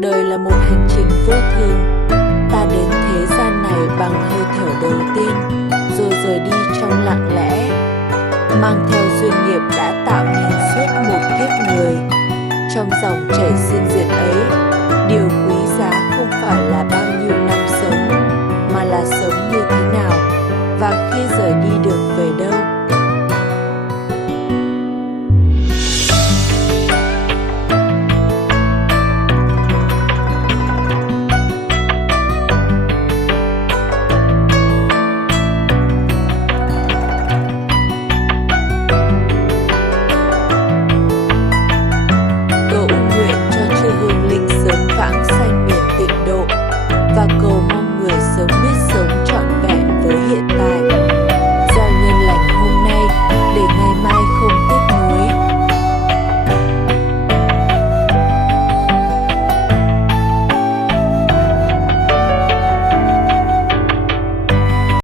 Đời là một hành trình vô thường. Ta đến thế gian này bằng hơi thở đầu tiên, rồi rời đi trong lặng lẽ, mang theo duyên nghiệp đã tạo nên suốt một kiếp người. Trong dòng chảy sinh diệt ấy,